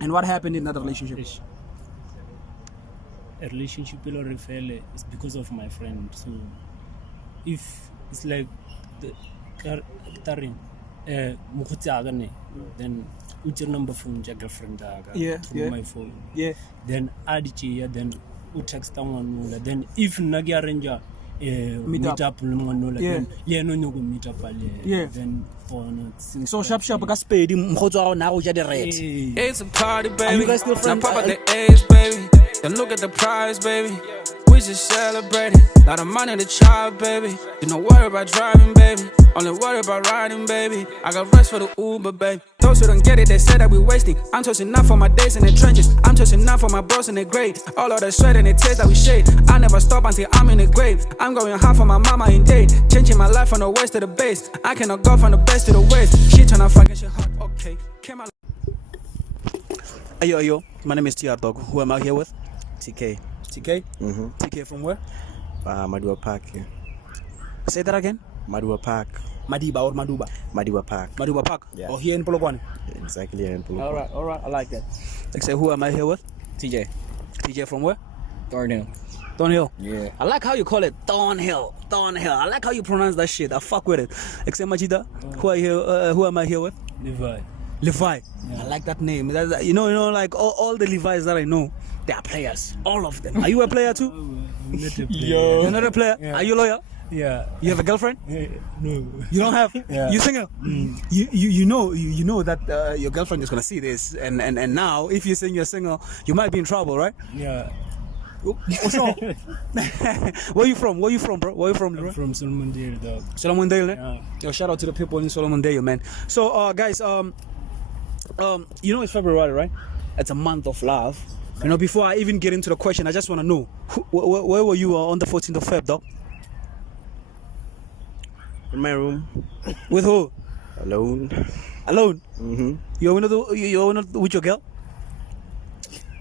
And what happened in that relationship? A relationship is because of my friend. So if it's like the then which number phone your girlfriend through my phone. Yeah. Then add it then text someone then if nagi arrange meet up then meet up then so sharp ka spedi mkhotso wa na go ja di red. It's a party, baby. Are you guys still friends? Now pop out the age, baby. Then look at the prize, baby. We just celebrating. Lot of money to child, baby. You don't worry about driving, baby. Only worry about riding, baby. I got rest for the Uber, baby. Those who don't get it, they say that we wasting. I'm toasting enough for my days in the trenches. I'm toasting enough for my bros in the grave. All of the sweat and the tears that we shed. I never stop until I'm in the grave. I'm going hard for my mama in day. Changing my life from the west to the base. I cannot go from the best to the west. She tryna fucking shit hot, okay. Came out. Ayo, my name is TR Dog. Who am I here with? TK. TK? TK from where? Madua Park. Yeah. Say that again? Madua Park. Madiba or Maduba? Madua Park. Maduba Park? Yeah. Or here in Polokwane? Exactly here in Polokwane. Alright, I like that. Like say, who am I here with? TJ. TJ from where? Thornhill. Thornhill? Yeah. I like how you call it Thornhill. Thornhill. I like how you pronounce that shit. I fuck with it. Except Majida, who am I here with? Levi. Yeah. I like that name. You know, like all the Levi's that I know, they are players. All of them. Are you a player too? You're not a player? Yeah. Are you a lawyer? Yeah. You have a girlfriend? No. You don't have? Yeah. You single? You know that your girlfriend is gonna see this, and now if you saying you're single, you might be in trouble, right? Yeah. What's wrong? Where you from, bro? Where you from, bro? I'm from Solomon Dale, dog. Solomon Dale, eh? Yeah. Yo, shout out to the people in Solomon Dale, man. So, guys, you know it's February, right? It's a month of love. You know, before I even get into the question, I just want to know, where were you on the 14th of Feb, dog? In my room. With who? Alone. Alone? Mm-hmm. You're not with your girl?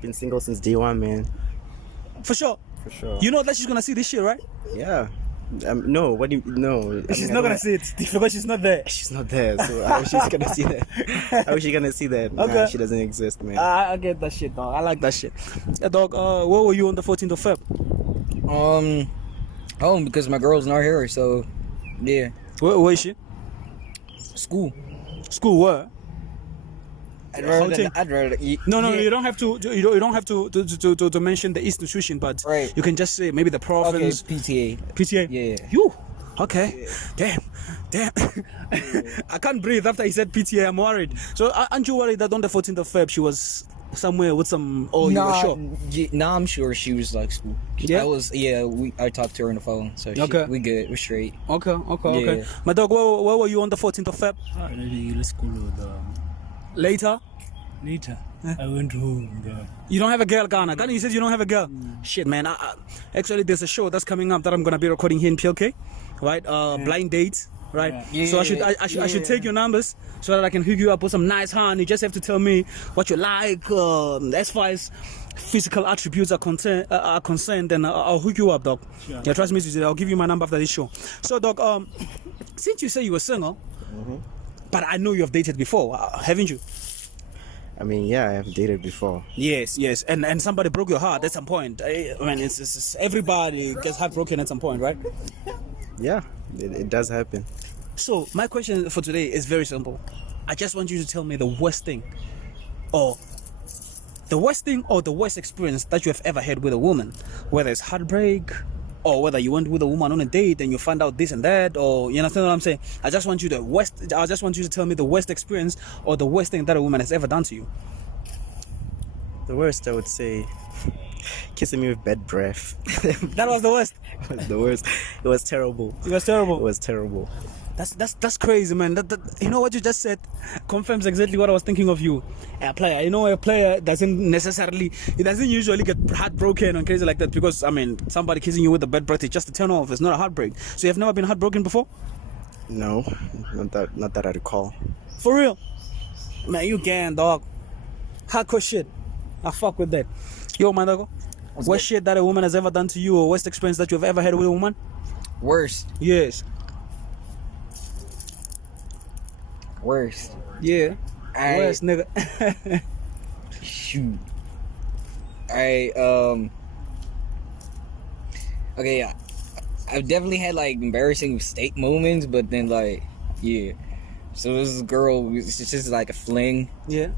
Been single since day one, man. For sure. For sure. You know that she's gonna see this shit, right? Yeah. No, what do you... No. She's not gonna see it because she's not there. She's not there, so how is she gonna see that? How is she gonna see that? Okay. Nah, she doesn't exist, man. I get that shit, dog. I like that shit. Dog, where were you on the 14th of Feb? Home because my girl's not here, so yeah. Where is she? School. School, where? I'd rather eat. No, you don't have to. You don't have to mention the institution, but right. You can just say maybe the province. Okay, PTA. PTA. Yeah. You. Okay. Yeah. Damn. I can't breathe after he said PTA. I'm worried. So aren't you worried that on the 14th of Feb she was somewhere with some? Oh, you were sure? Nah, I'm sure she was like school. Yeah. I talked to her on the phone, so okay. We good. We're straight. Okay. Yeah. My dog, where were you on the 14th of Feb? Later. I went home, dog. You don't have a girl, Ghana. You said you don't have a girl. Shit, man. Actually, there's a show that's coming up that I'm gonna be recording here in PLK, right? Blind dates, right? Yeah. So I should take your numbers so that I can hook you up with some nice hand. You just have to tell me what you like, as far as physical attributes are concerned, then I'll hook you up, dog. Sure. Yeah, trust me, I'll give you my number after this show. So, dog, since you say you were single, but I know you have dated before, haven't you? I mean, yeah, I have dated before. Yes, and somebody broke your heart at some point. I mean, it's everybody gets heartbroken at some point, right? Yeah, it does happen. So my question for today is very simple. I just want you to tell me the worst thing or the worst experience that you have ever had with a woman, whether it's heartbreak or whether you went with a woman on a date and you found out this and that, or you understand what I'm saying. I just want you to tell me the worst experience or the worst thing that a woman has ever done to you. The worst, I would say, kissing me with bad breath. That was the worst. It was the worst. It was terrible. It was terrible. It was terrible. That's crazy, man. That you know what you just said confirms exactly what I was thinking of you. A player, you know, a player doesn't usually get heartbroken and crazy like that because I mean, somebody kissing you with a bad breath is just a turn off. It's not a heartbreak. So you've never been heartbroken before? No, not that I recall. For real, man, you can, dog. Hardcore shit. I fuck with that. Yo, man, dog. Worst shit that a woman has ever done to you, or worst experience that you've ever had with a woman? Worst. Yes. Worst. Yeah. Worst, nigga. Shoot. Okay, I've definitely had like embarrassing mistake moments, but then like, yeah. So this girl, it's just like a fling. Yeah.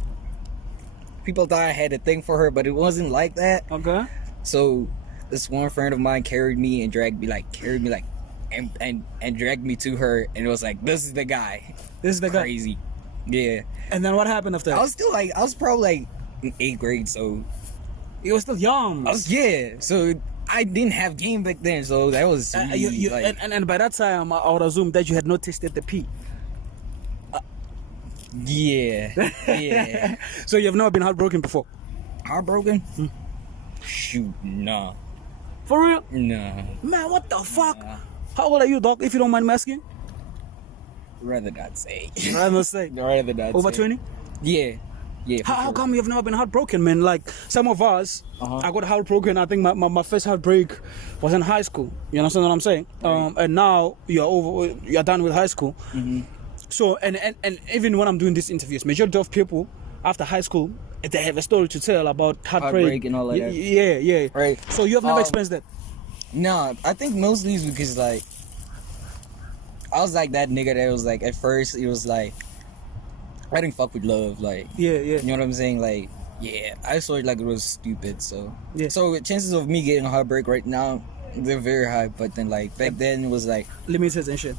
People thought I had a thing for her, but it wasn't like that. Okay. So this one friend of mine carried me and dragged me and dragged me to her, and it was like, this is the guy. This is the guy. Crazy. Yeah. And then what happened after? I was probably like in 8th grade, so You were still young. so I didn't have game back then, so that was and by that time, I would assume that you had not tasted the pee. yeah. So you have never been heartbroken before? Heartbroken? Shoot, nah. For real? Nah. Man, what the fuck? How old are you, dog, if you don't mind me asking? Rather not say. I must say. Rather not Over say. 20? Yeah. Yeah. for How sure. come you've never been heartbroken, man? Like some of us, I got heartbroken. I think my first heartbreak was in high school. You understand what I'm saying? Right. And now you're done with high school. Mm-hmm. So and even when I'm doing these interviews, majority of people after high school, they have a story to tell about Heartbreak and all of that. Yeah. Right. So you have never experienced that. Nah, I think mostly is because like I was like that nigga that was like at first it was like I didn't fuck with love, like Yeah. you know what I'm saying? Like, yeah, I saw it like it was stupid. So Yeah. so chances of me getting a heartbreak right now, they're very high. But then like back then it was like, Limited and shit.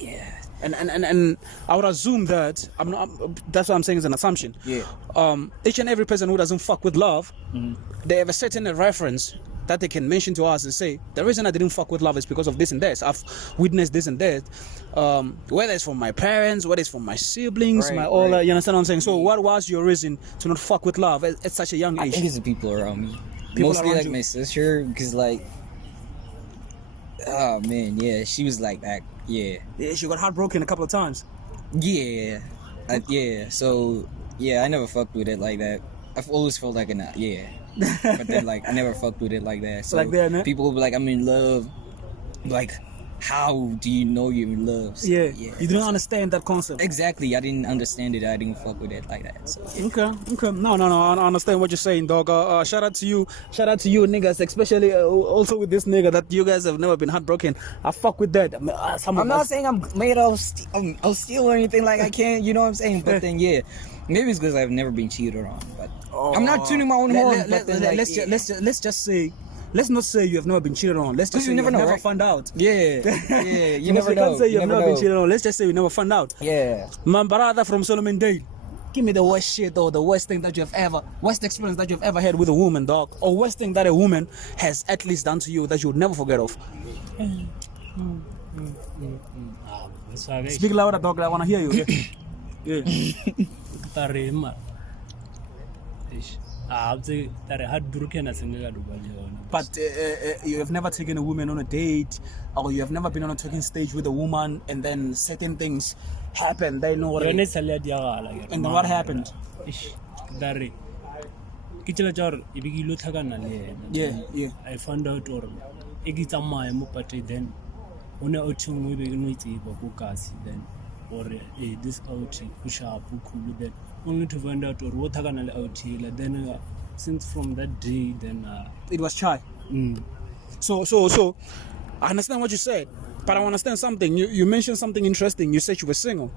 yeah, And I would assume that that's what I'm saying is an assumption. Yeah. Each and every person who doesn't fuck with love, they have a certain reference that they can mention to us and say, the reason I didn't fuck with love is because of this and this. I've witnessed this and that. Whether it's from my parents, whether it's from my siblings, Right, you understand what I'm saying? So what was your reason to not fuck with love at such a young I age? think it's the people around me. People Mostly around like you. my sister, because like, oh man, yeah, she was like that. Yeah. Yeah, she got heartbroken a couple of times. Yeah. Yeah. So yeah, I never fucked with it like that. I've always felt like but then like I never fucked with it like that. So Like that, man? people will be like, I'm in love. Like, how do you know you're in love? So, Yeah. You don't understand that concept. Exactly. I didn't understand it. I didn't fuck with it like that. So Okay. No. I understand what you're saying, dog. Shout out to you, niggas, especially also with this nigga that you guys have never been heartbroken. I fuck with that. I mean, I'm not saying I'm made of steel or anything like I can't. You know what I'm saying? But then yeah, maybe it's because I've never been cheated on. But I'm not tuning my own horn. Let's not say you have never been cheated on. Let's just say you never know, never right? found out. Yeah. You never We know. can't say you have never never been know. cheated on. Let's just say we never found out. Yeah. My brother from Solomon Dale, give me the worst shit or the worst thing that worst experience that you've ever had with a woman, dog, or worst thing that a woman has at least done to you that you would never forget of. Speak louder, dog. I wanna hear you. Yeah. Tarema. Tare heartbroken as But you have never taken a woman on a date, or you have never been on a talking stage with a woman, and then certain things happen. They know what. and And then what happened? Yeah. I found out or ikitsamaya mo pate then one o thungwe be no itseba go kasi then or this out sharp cool then only to find out or what thakana le out here then since from that day then It was shy. So I understand what you said, but I understand something. You mentioned something interesting. You said you were single.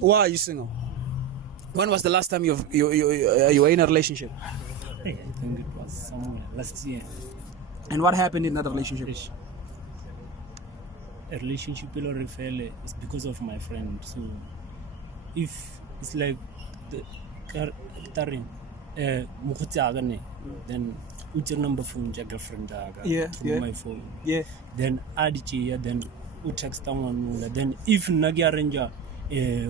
Why are you single? When was the last time you were in a relationship? I think it was somewhere last year. And what happened in that relationship? A relationship will refail is because of my friend. So if it's like the then your number phone your girlfriend through my phone. Yeah. Then add it then u text someone then if nagi arrange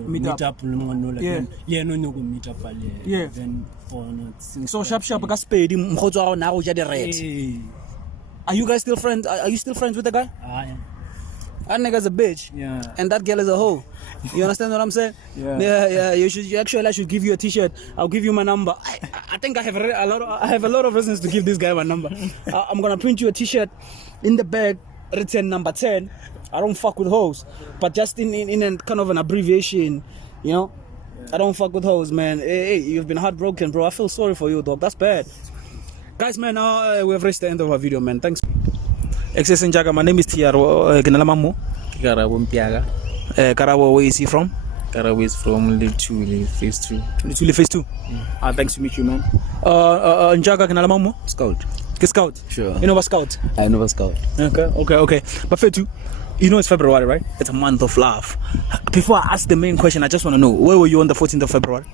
meet up then meet up Yeah. then for So sharp ka spedi mkhotso wa na go ja di red. Are you guys still friends? Are you still friends with the guy? That nigga's a bitch. Yeah. And that girl is a hoe. You understand what I'm saying? Yeah. You should give you a t-shirt. I'll give you my number. I think I have a lot of reasons to give this guy my number. I'm gonna print you a t-shirt in the bag written number 10. I don't fuck with hoes, but just in a kind of an abbreviation, you know. I don't fuck with hoes, man. Hey, you've been heartbroken, bro. I feel sorry for you, dog. That's bad. Guys, man, we have reached the end of our video, man. Thanks. Excess Njaga, my name is Tiaro. Gnalamamu. Karabo Mpiaga. Karabo, where is he from? Karabo is from Lituli Phase 2. Lituli Phase 2. Thanks to meet you, man. Njaga, Gnalamamu? Scout. Scout? Sure. You know what Scout? I know a Scout. Okay. But Fetu, you know it's February, right? It's a month of love. Before I ask the main question, I just want to know, where were you on the 14th of February?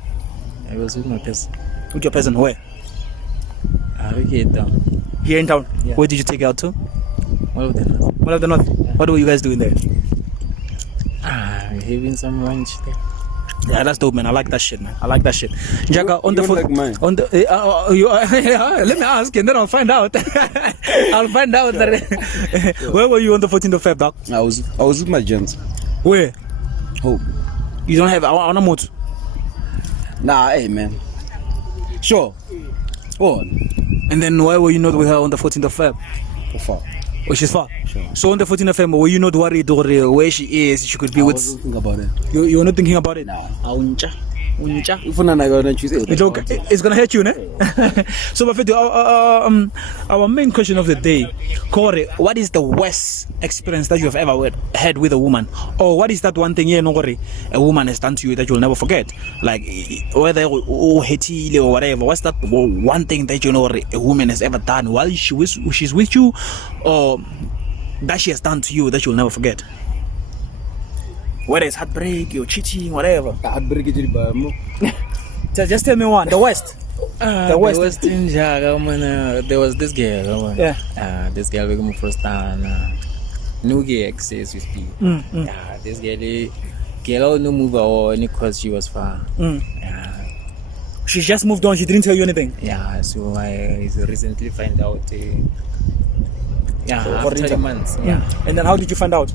I was with my person. With your person, where? Okay, down. Here in town? Yeah. Where did you take it out to? Well, then. One of the North. What were you guys doing there? Having some lunch there. Yeah, that's dope, man. I like that shit, man. I like that shit. Jaka, on the you phone. like mine? On the, let me ask, and then I'll find out. I'll find out. Where were you on the 14th of Feb, dog? I was with my gents. Where? Hope. You don't have on a motor? Nah, hey man. Sure. What? And then why were you not with her on the 14th of Feb? How far? Oh, she's far. Sure. So on the 14th of Feb, were you not worried or where she is? She could be I with. wasn't thinking about it. You were not thinking about it. No. Uncha. If I'm not gonna choose it, It's gonna hurt you, ne? So, Bafetu, our main question of the day, Corey, what is the worst experience that you have ever had with a woman? Or what is that one thing a woman has done to you that you'll never forget? Like, whether hetile or whatever, what's that one thing that you know a woman has ever done while she's with you, or that she has done to you that you'll never forget? Whether it's heartbreak, you're cheating, whatever. Just tell me one. The worst. The West in Jaga, man. There was this girl. Yeah. This girl became first time. No gay access with people. Yeah, this girl no move on because she was far. Yeah. She just moved on. She didn't tell you anything. Yeah, so I recently find out. Yeah, So, after 30 months. Yeah. And then how did you find out?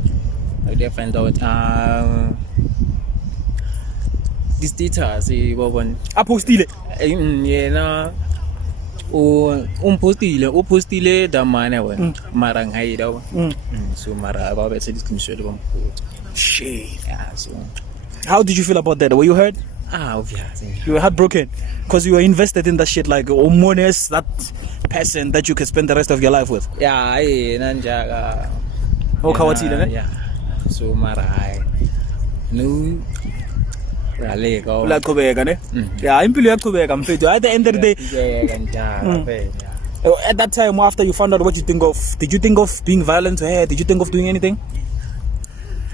How did I find out? This data, see, Boban. Apostile. Yeah, na. Postile da mana wa. Marang hai daw. So mara about it this screenshot of Shit. Yeah, so. How did you feel about that? Were you hurt? Obviously. You were heartbroken because you were invested in that shit, like Omones, that person that you can spend the rest of your life with. Yeah, I nanja. Kawatile, ne? Yeah. So mara. No. Rale go. Like Kubega, ne? Yeah, I'm pretty Kubega. I'm fit. At the end of the day, at that time after you found out, what you think of? Did you think of being violent to her? Did you think of doing anything?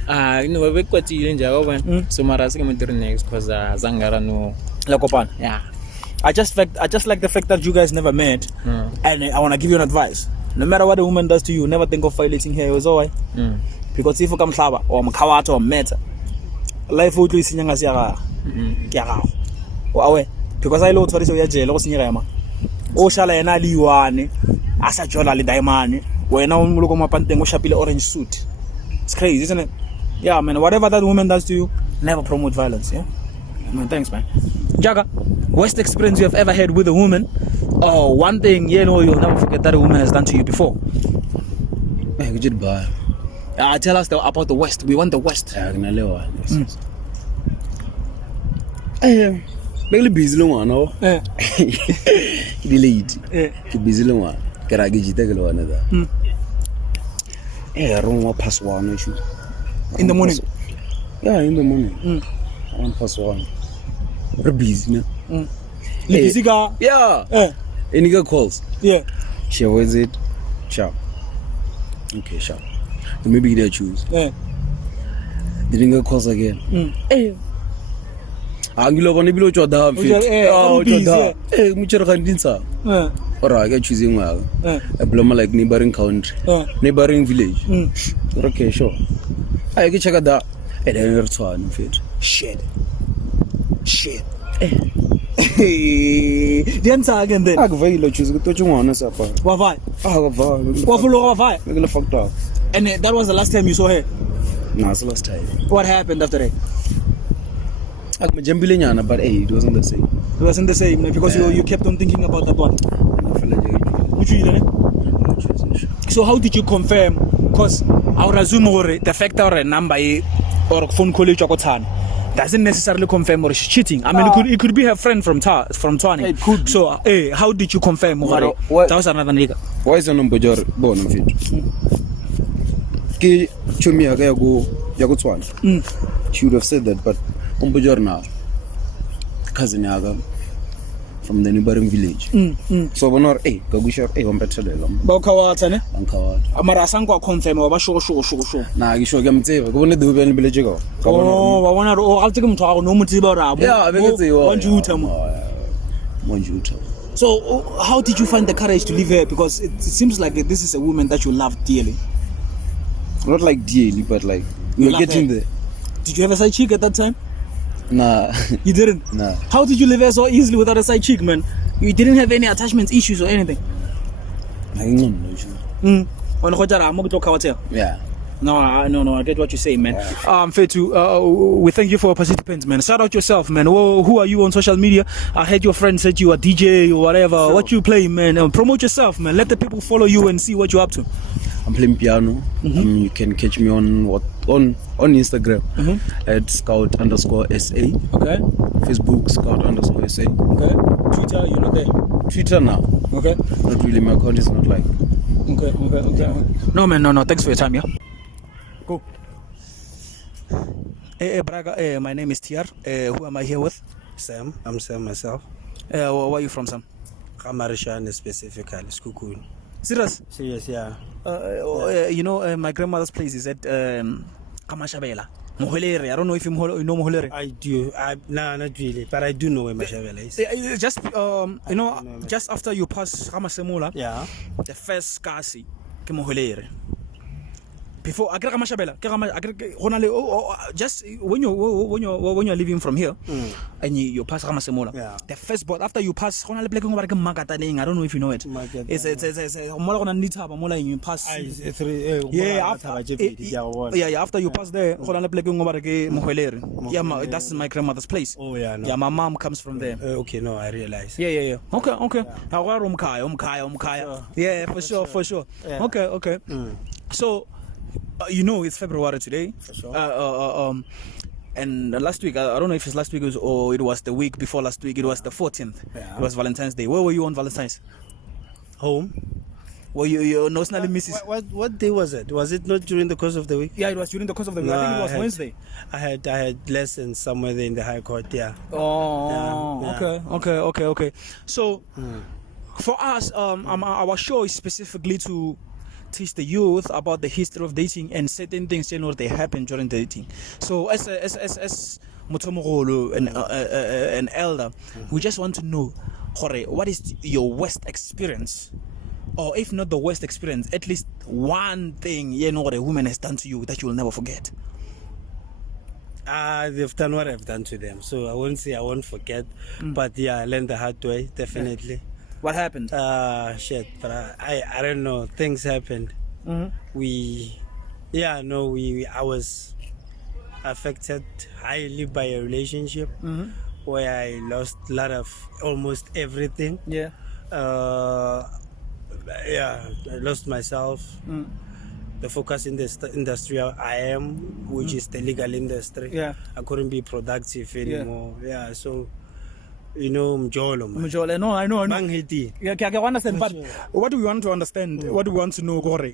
You know, we got you in Japan. So mara say me next because Zangara no. Lakopan. Yeah. I just like the fact that you guys never met, and I want to give you an advice. No matter what a woman does to you, never think of violating her. It was alright. Because if you come hlaba or mkhawata or meta, life will do isinyanga siya ka awe because I lo tshwariso ya jele go senyega yama o shala yena le yuane a sa jola le diamond wena o mo lo go mapanteng o shapile orange suit. It's crazy, isn't it? Yeah, man, whatever that woman does to you, never promote violence. Yeah, man, thanks, man. Jaga, worst experience you have ever had with a woman, or one thing you'll never forget that a woman has done to you before? Tell us about the West. We want the West. Really busy long no. Delete. Busy long. Karagi jita ke lo another. Wrong pass one issue. In the morning. Yeah, in the morning. Around pass one. We're busy, man. Busy guy. Yeah. Any girl calls. Yeah. She was it. Ciao. Okay, sure. Maybe they choose. Yeah. The nigga calls again. Hey. Angilo bani bilo choda fit. Choda. Eh, muchara kandinsa. Ora I get choosing well. A bloma like neighboring country. Neighboring village. Okay, sure. I get check that. And then you're one fit. Shit. Then again then. I go very choose to you want us up. Wavai. Wavai. We're gonna fucked up. And that was the last time you saw her? No, it's the last time. What happened after that? I'm Jambiliana, but hey, it wasn't the same. It wasn't the same because you kept on thinking about that one. So how did you confirm? Because I would assume the fact that number or phone call you doesn't necessarily confirm or she's cheating. I mean, it could be her friend from Tshwane. It could be. So, how did you confirm? Mara, what- That was another nigga. why is no mbojor bona mfethu ke chomi ya go Tshwane. She would have said that, but umbojor now cousin yaga from the neighboring village. So bonor ka gushor wampethelela Bawkhawatha ne? ankhawatha Mara asangwa confirm wa sure. na ke ke mtseba ke bone dube le village go ka bona Oh, wa bona o ga tseke motho ga go no motsiba ra bo. yeah be ke tseba Wa Juta mo. Juta. So, how did you find the courage to leave her? Because it seems like this is a woman that you love dearly. Not like dearly, but like we were love getting her. there. Did you have a side chick at that time? Nah. You didn't? Nah. How did you leave her so easily without a side chick, man? You didn't have any attachment issues or anything? Yeah. No, I get what you're saying, man. Fetu, we thank you for participants, man. Shout out yourself, man. Who are you on social media? I heard your friend said you are DJ or whatever. Sure. What you play, man? Promote yourself, man. Let the people follow you and see what you're up to. I'm playing piano. You can catch me on Instagram at scout_SA. Okay. Facebook scout_SA. Okay. Twitter, you're not there. Twitter now. Okay. Not really. My account is not like. Okay. No, man. No. Thanks for your time, yeah. Go. Hey, Braga. My name is Tiar. Who am I here with? Sam. I'm Sam myself. Where are you from, Sam? Kamarishan specifically. Skukuni. Serious? Serious, yeah. You know, my grandmother's place is at Kamashabela. Mohelere. I don't know if you know Mohelere. I do. No, not really. But I do know where Mashavela is. Just, just after you pass Kamasemola, Yeah. the first Kasi, Mohelere. Before I get Kamashabela, just when you're leaving from here and you pass Kamasemola, Yeah. the first board after you pass, I don't know if you know it. It's more than you pass. After you pass there, that's my grandmother's place. Oh, yeah. No. Yeah, my mom comes from there. Okay, no, I realize. Yeah. Okay. Yeah, for sure. Yeah. Okay. So, you know, it's February today. For sure. And last week, I don't know if it's last week or it was the week before last week. It was the 14th. Yeah. It was Valentine's Day. Where were you on Valentine's? Home. Were you notionally Mrs. What day was it? Was it not during the course of the week? Yeah, it was during the course of the week. I think it was Wednesday. I had lessons somewhere there in the High Court, yeah. Oh, Yeah. Okay. So, for us, our show is specifically to teach the youth about the history of dating and certain things they happen during dating. So, as Mutomogolo, an elder, we just want to know, what is your worst experience? Or if not the worst experience, at least one thing what a woman has done to you that you will never forget. They've done what I've done to them, so I won't say I won't forget. But yeah, I learned the hard way, definitely. What happened? Shit, but I don't know. Things happened. I was affected highly by a relationship where I lost a lot of almost everything. Yeah. I lost myself. The focus in the industry I am, which is the legal industry. Yeah. I couldn't be productive anymore. Yeah, so mjolo. No, I know. Manghiti. Yeah, I understand. But what do we want to understand? What do we want to know, Gore?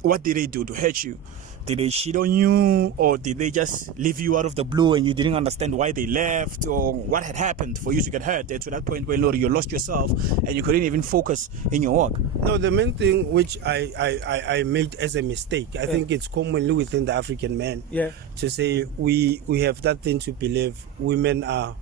What did they do to hurt you? Did they cheat on you, or did they just leave you out of the blue and you didn't understand why they left, or what had happened for you to get hurt to that point where you lost yourself and you couldn't even focus in your work? No, the main thing which I made as a mistake, I think it's commonly within the African man, to say we have that thing to believe women are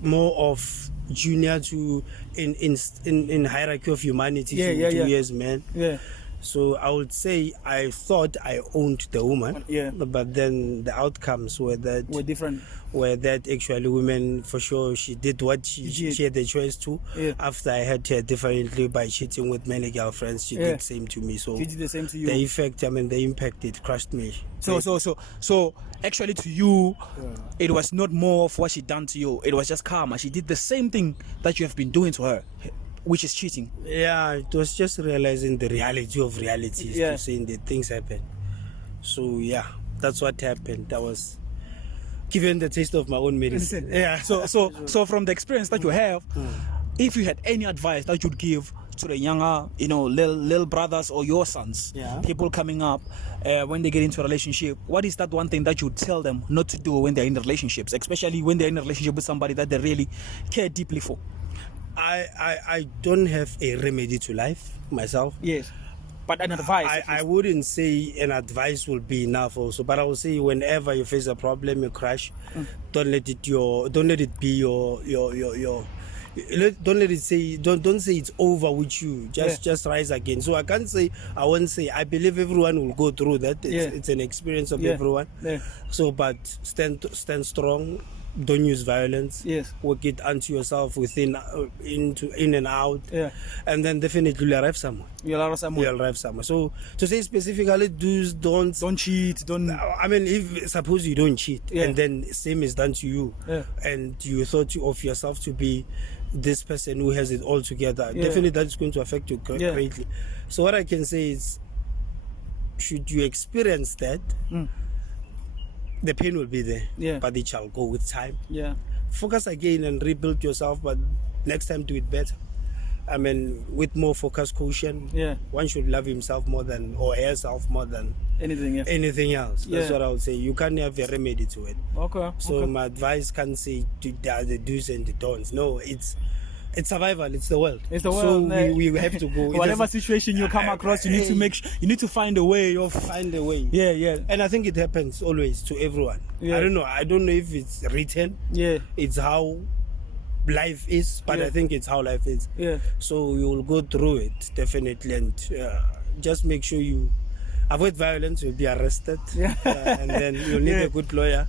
more of junior to in hierarchy of humanity to us men. Yeah. So I would say I thought I owned the woman, but then the outcomes were different. Were that actually women, for sure, she did what she had the choice to. After I had her differently by cheating with many girlfriends, she did the same to me. So she did the same to you. The effect, the impact, it crushed me. So actually to you, it was not more of what she done to you. It was just karma. She did the same thing that you have been doing to her, which is cheating. Yeah, it was just realizing the reality of realities, to saying that things happen. So yeah, that's what happened. That was given the taste of my own medicine. Yeah. So from the experience that you have, if you had any advice that you'd give to the younger, little brothers or your sons, people coming up, when they get into a relationship, what is that one thing that you'd tell them not to do when they're in relationships, especially when they're in a relationship with somebody that they really care deeply for? I don't have a remedy to life myself. Yes. But an advice. I wouldn't say an advice will be enough also, but I will say whenever you face a problem, you crash, don't let it be your don't let it say don't say it's over with you. Just rise again. So I won't say I believe everyone will go through that. It's an experience of everyone. So but stand strong. Don't use violence. Work it onto yourself in and out. And then definitely you'll arrive somewhere. You'll arrive somewhere. So to say specifically, don't cheat. I mean, if suppose you don't cheat and then same is done to you, and you thought of yourself to be this person who has it all together, definitely that's going to affect you greatly. So what I can say is, should you experience that, the pain will be there, but it shall go with time. Focus again and rebuild yourself, but next time do it better. I mean, with more focus, caution. One should love himself more than, or herself more than anything else. That's what I would say. You can't have a remedy to it. So my advice can't say the do's and the don'ts. No, it's survival. It's the world. So we have to go. Whatever situation you come across, you need to find a way of. And I think it happens always to everyone. I don't know if it's written. It's how life is, but I think it's how life is. So you will go through it definitely, and just make sure you avoid violence. You'll be arrested, and then you'll need a good lawyer.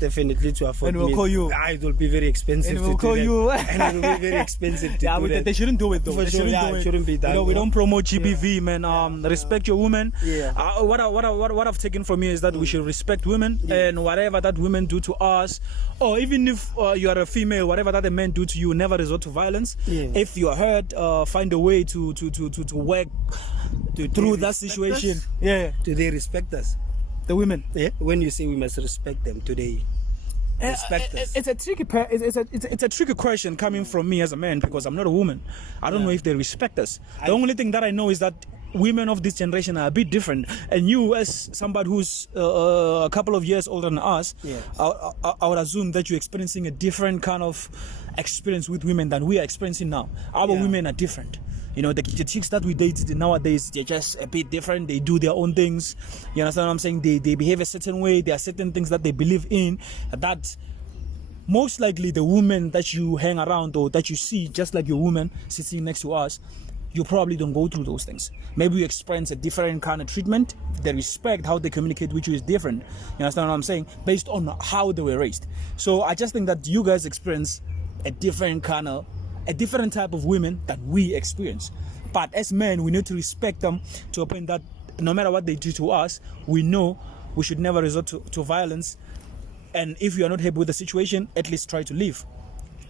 Definitely to afford. And we'll call you. It will be very expensive. And we'll call you. And it will be very expensive to do that. They shouldn't do it though. It shouldn't be done. We don't promote GBV, man. Respect your woman. What I've taken from here is that we should respect women, and whatever that women do to us, or even if you are a female, whatever that a man do to you, never resort to violence. If you are hurt, find a way to work through that situation. Do they respect us? The women. When you say we must respect them, do they respect us? It's a tricky question coming from me as a man, because I'm not a woman. I don't know if they respect us. The only thing that I know is that women of this generation are a bit different, and you, as somebody who's a couple of years older than us, I would assume that you're experiencing a different kind of experience with women than we are experiencing now. Our women are different. The chicks that we dated nowadays, they're just a bit different. They do their own things. You understand what I'm saying? They behave a certain way. There are certain things that they believe in, that most likely the woman that you hang around or that you see, just like your woman sitting next to us, you probably don't go through those things. Maybe you experience a different kind of treatment. The respect, how they communicate with you is different. You understand what I'm saying? Based on how they were raised. So I just think that you guys experience a different type of women that we experience. But as men, we need to respect them to a point that no matter what they do to us, we know we should never resort to violence. And if you are not happy with the situation, at least try to leave.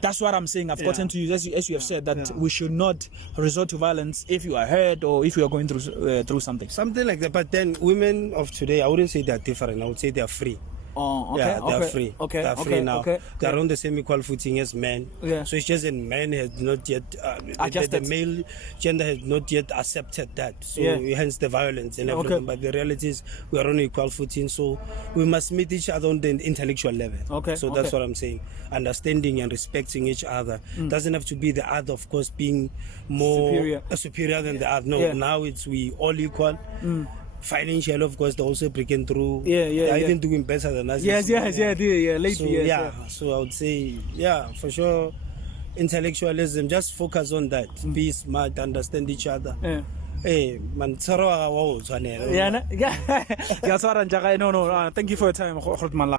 That's what I'm saying. I've gotten to you, as you have said, that we should not resort to violence if you are hurt or if you are going through something. Something like that. But then women of today, I wouldn't say they're different. I would say they're free. Oh, okay. They're free. They're free now. They're on the same equal footing as men. So it's just that men has not yet the male gender has not yet accepted that. So hence the violence and everything. But the reality is we are on equal footing. So we must meet each other on the intellectual level. So that's what I'm saying. Understanding and respecting each other. Doesn't have to be the other, of course, being more superior than the other. No, now it's we all equal. Financial, of course, they're also breaking through. They're even doing better than us. Lately, so I would say, for sure, intellectualism, just focus on that. Be smart, understand each other. Hey, man, thank you for your time.